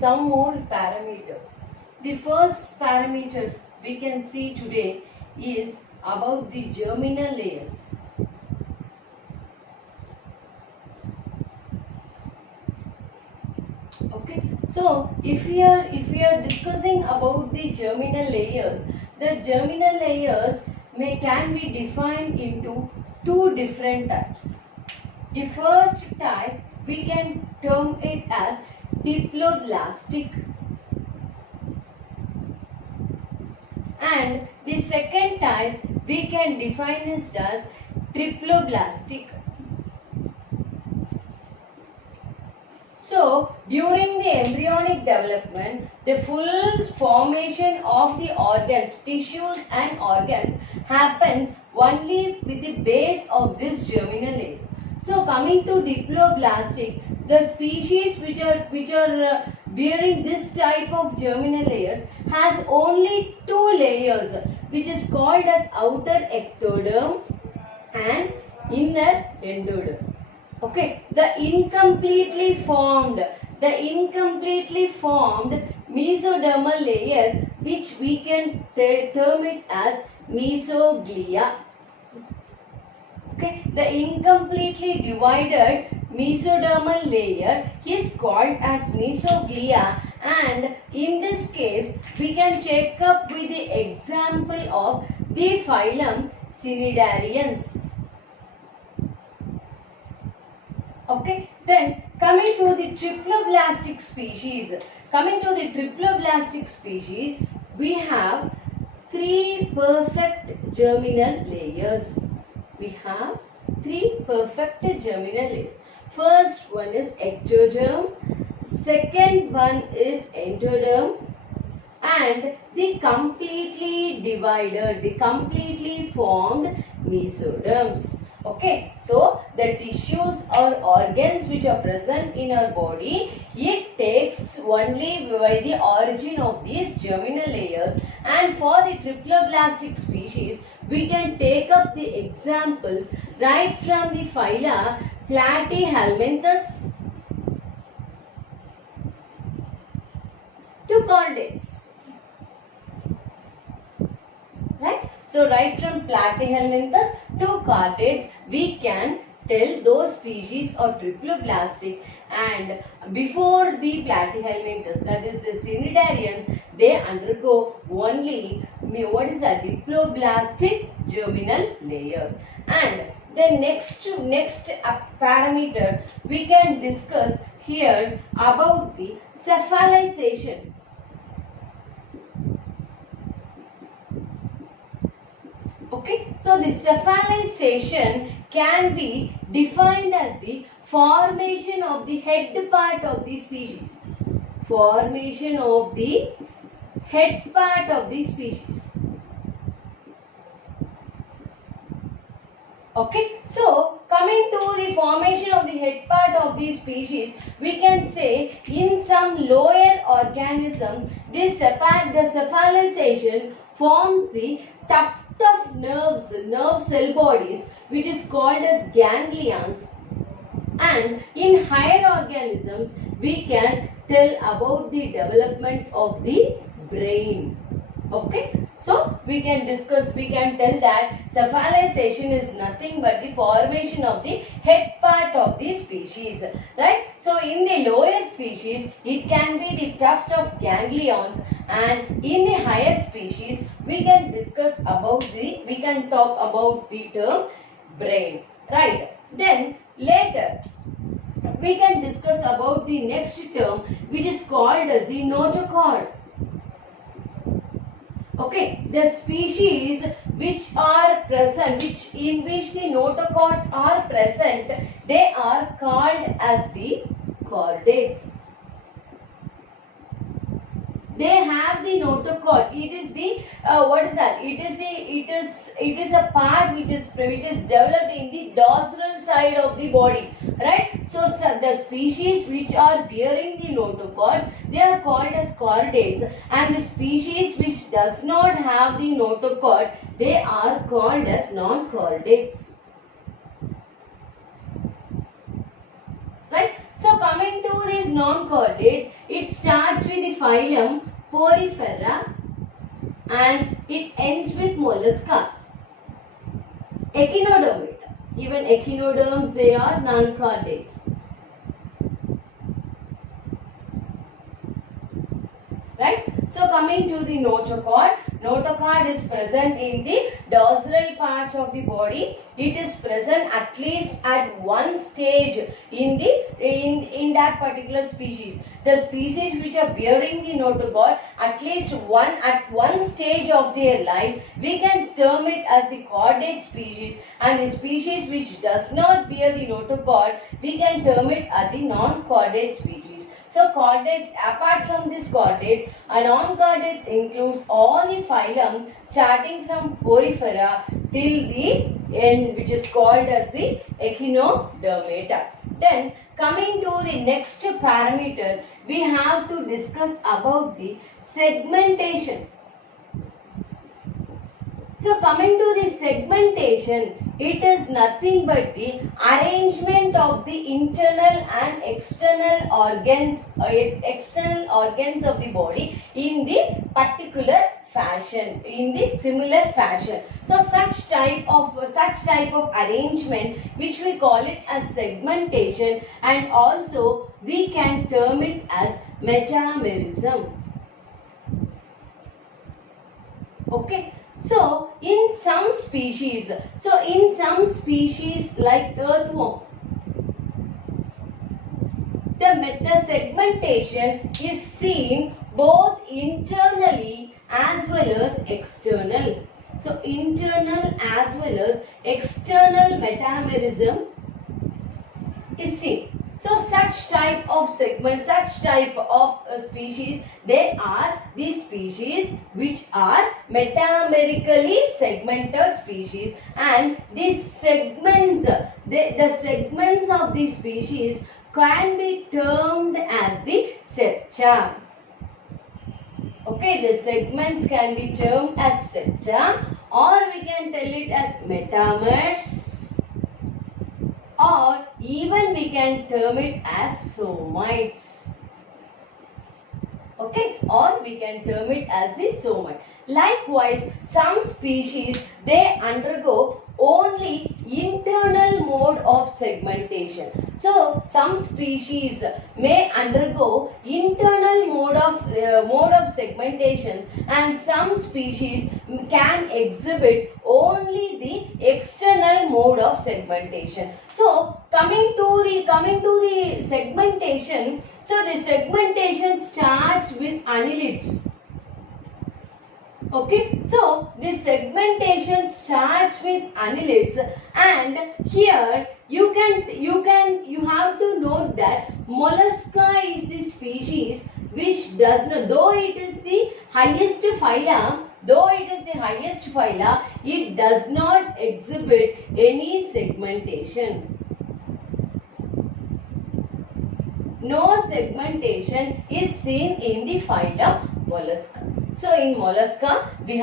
some more parameters. The first parameter we can see today is about the germinal layers. Okay, so if we are discussing about the germinal layers, the germinal layers can be defined into two different types. The first type we can term it as diploblastic, and the second type we can define it as triploblastic. So, during the embryonic development, the full formation of the organs, tissues and organs happens only with the base of this germinal layers. So, coming to diploblastic, the species which are bearing this type of germinal layers has only two layers, which is called as outer ectoderm and inner endoderm. Okay, the incompletely formed mesodermal layer, which we can term it as mesoglia. Okay, the incompletely divided mesodermal layer is called as mesoglia, and in this case we can take up with the example of the phylum Cnidarians. Okay, then coming to the triploblastic species. We have three perfect germinal layers. First one is ectoderm, second one is endoderm, and the completely divided, the completely formed mesoderms. Okay, so the tissues or organs which are present in our body, it takes only by the origin of these germinal layers. And for the triploblastic species, we can take up the examples right from the phyla Platyhelminthes to chordates. Right? So, right from Platyhelminthes to chordates, we can tell those species are triploblastic, and before the Platyhelminthes, that is the Cnidarians, they undergo only diploblastic germinal layers. And the next parameter we can discuss here about the cephalization. Okay, so the cephalization can be defined as the formation of the head part of the species. Okay, so coming to the formation of the head part of the species, we can say in some lower organism, the cephalization forms the tuft of nerve cell bodies, which is called as ganglions, and in higher organisms we can tell about the development of the brain. Okay, so we can tell that cephalization is nothing but the formation of the head part of the species, right? So in the lower species it can be the tuft of ganglions, and in the higher species we can talk about the term brain, right? Then later we can discuss about the next term, which is called as the notochord. Okay, the species which are present, in which the notochords are present, they are called as the chordates. They have the notochord. It is the It is a part which is developed in the dorsal side of the body, right? So the species which are bearing the notochords, they are called as chordates, and the species which does not have the notochord, they are called as non-chordates. Right? So coming to these non-chordates, it starts with the phylum Porifera and it ends with Mollusca. Echinodermata. Even echinoderms, they are non-chordates. Right? So coming to the notochord. Notochord is present in the dorsal part of the body. It is present at least at one stage in that particular species. The species which are bearing the notochord at least at one stage of their life, we can term it as the chordate species, and the species which does not bear the notochord, we can term it as the non-chordate species. So chordates, apart from these chordates, a non-chordates includes all the phylum starting from Porifera till the end, which is called as the Echinodermata. Then coming to the next parameter, we have to discuss about the segmentation. So coming to the segmentation, it is nothing but the arrangement of the internal and external organs of the body in the particular fashion, in the similar fashion. So such type of arrangement, which we call it as segmentation, and also we can term it as metamerism. Okay. So in some species like earthworm, the segmentation is seen both internally as well as external. So internal as well as external metamerism is seen. So such type of species, they are the species which are metamerically segmented species, and these segments, the segments of these species can be termed as the septa. Okay, the segments can be termed as septa, or we can tell it as metamers, or even we can term it as somites. Okay, or we can term it as the somite. Likewise, some species, they undergo only internal mode of segmentation. So some species may undergo internal mode of segmentation, and some species can exhibit only the external mode of segmentation. So coming to the segmentation, so the segmentation starts with annelids. Okay, so this segmentation starts with annelids, and here you have to note that Mollusca is the species which does not, though it is the highest phyla, it does not exhibit any segmentation. No segmentation is seen in the phylum Mollusca. So in Mollusca, we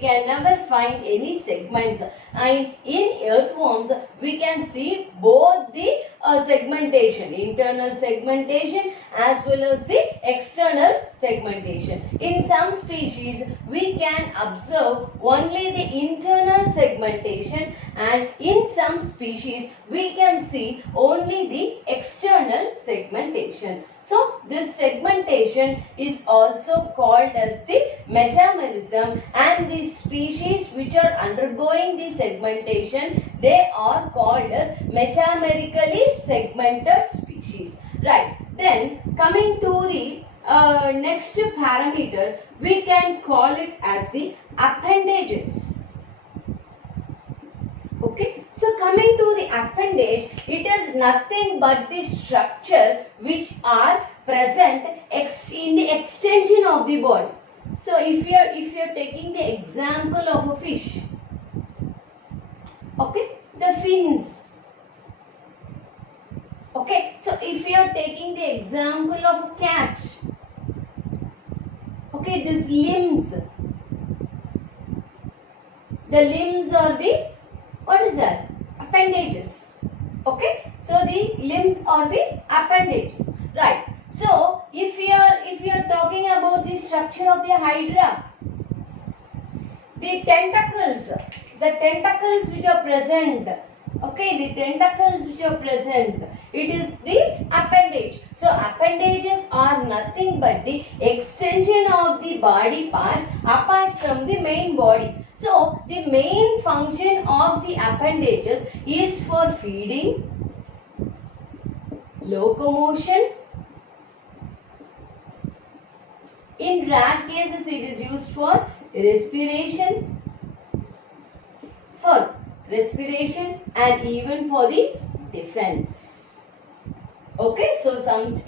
can never find any segments, and in earthworms we can see both the segmentation, internal segmentation as well as the external segmentation. In some species we can observe only the internal segmentation, and in some species we can see only the external segmentation. So this segmentation is also called as the metamerism, and the species which are undergoing the segmentation, they are called as metamerically segmented species. Right. Then coming to the next parameter, we can call it as the appendages. Okay, so coming to the appendage, it is nothing but the structure which are present in the extension of the body. So if you are taking the example of a fish, okay, the fins. Okay, so if you are taking the example of a cat, okay, these limbs. The limbs are the, what is that? Appendages. Okay, so the limbs or the appendages, right? So if we are talking about the structure of the hydra, the tentacles which are present, okay, the tentacles which are present, it is the appendage. So appendages are nothing but the extension of the body parts apart from the main body. So the main function of the appendages is for feeding, locomotion. In rare cases it is used for respiration, and even for the defense. Okay, so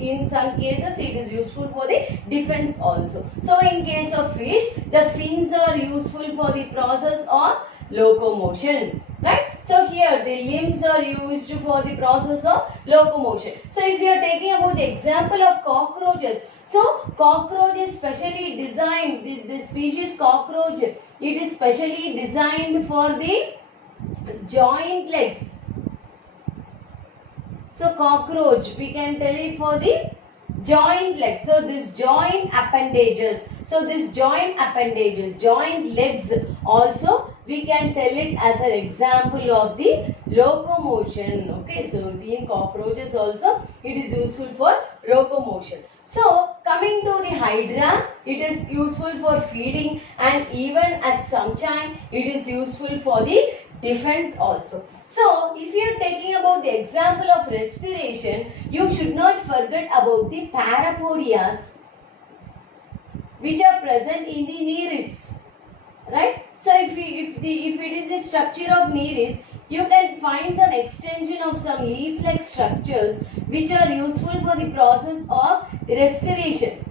in some cases it is useful for the defense also. So in case of fish, the fins are useful for the process of locomotion, right? So here the limbs are used for the process of locomotion. So if you are taking about the example of cockroaches, so cockroach is specially designed, this species cockroach, it is specially designed for the joint legs. So cockroach, we can tell it for the joint legs. So this joint appendages, joint legs also we can tell it as an example of the locomotion. Okay, so in cockroaches also it is useful for locomotion. So coming to the hydra, it is useful for feeding, and even at some time it is useful for the defense also. So if you are taking about the example of respiration, you should not forget about the parapodias which are present in the nereis, right? So if it is the structure of nereis, you can find some extension of some leaf-like structures which are useful for the process of respiration.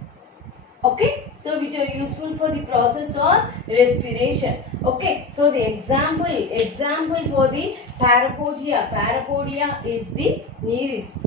Okay, so which are useful for the process of respiration. Okay, so the example for the parapodia is the nereis,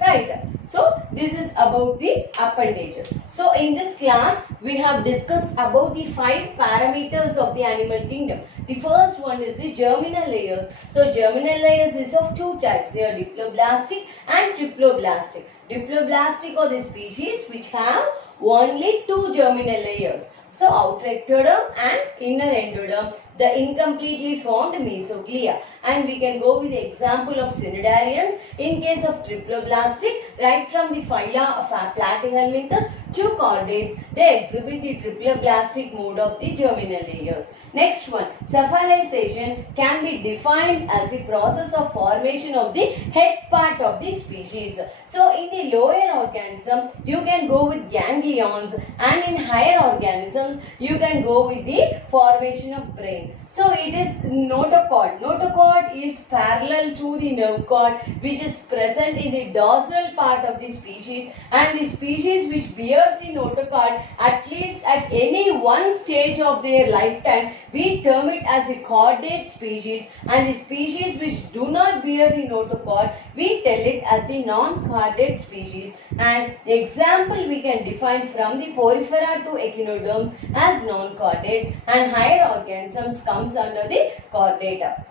right? So this is about the appendages. So in this class we have discussed about the 5 parameters of the animal kingdom. The first one is the germinal layers. So germinal layers is of 2 types. They are diploblastic and triploblastic. Diploblastic are the species which have only 2 germinal layers. So outer ectoderm and inner endoderm, the incompletely formed mesoglea. And we can go with the example of cnidarians. In case of triploblastic, right from the phyla of Platyhelminthes to chordates, they exhibit the triploblastic mode of the germinal layers. Next one, cephalization can be defined as the process of formation of the head part of the species. So in the lower organism, you can go with ganglions, and in higher organisms, you can go with the formation of brain. So it is notochord. Notochord is parallel to the nerve cord which is present in the dorsal part of the species, and the species which bears the notochord at least at any one stage of their lifetime, we term it as a chordate species, and the species which do not bear the notochord, we tell it as a non-chordate species. And example we can define from the porifera to echinoderms as non-chordates, and higher organisms comes under the chordata.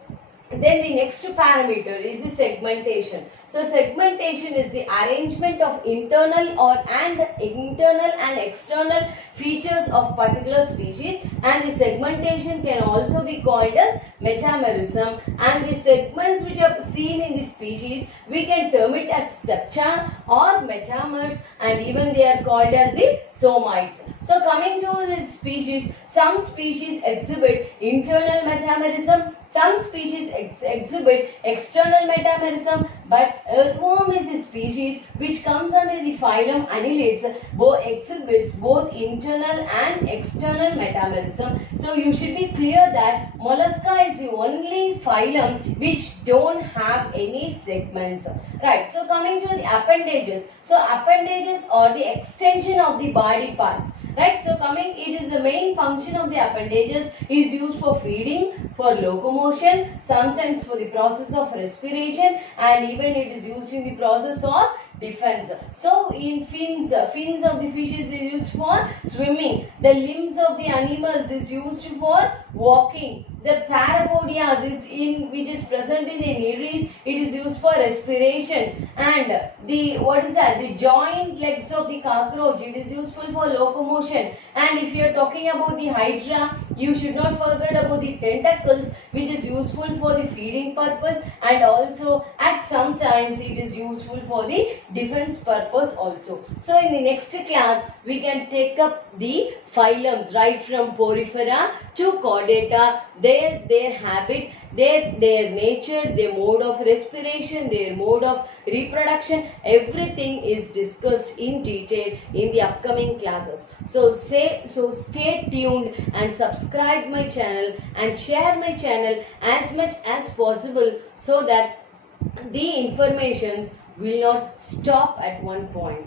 Then the next parameter is the segmentation. So segmentation is the arrangement of internal and external features of particular species, and the segmentation can also be called as metamerism, and the segments which are seen in the species we can term it as septa or metamers, and even they are called as the somites. So coming to this species, some species exhibit internal metamerism, some species exhibit external metamerism, but earthworm is a species which comes under the phylum Annelids, exhibits both internal and external metamerism. So you should be clear that mollusca is the only phylum which don't have any segments. Right, so coming to the appendages. So appendages are the extension of the body parts. Right, so it is the main function of the appendages is used for feeding, for locomotion, sometimes for the process of respiration, and even it is used in the process of defense. So in fins of the fish is used for swimming. The limbs of the animals is used for walking. The parapodias which is present in the iris, it is used for respiration. And the joint legs of the cockroach, it is useful for locomotion. And if you are talking about the hydra, you should not forget about the tentacles, which is useful for the feeding purpose, and also at some times it is useful for the defense purpose also. So in the next class we can take up the phylums right from Porifera to Chordata, their habit, their nature, their mode of respiration, their mode of reproduction, everything is discussed in detail in the upcoming classes. So stay tuned and subscribe my channel and share my channel as much as possible, so that the informations will not stop at one point.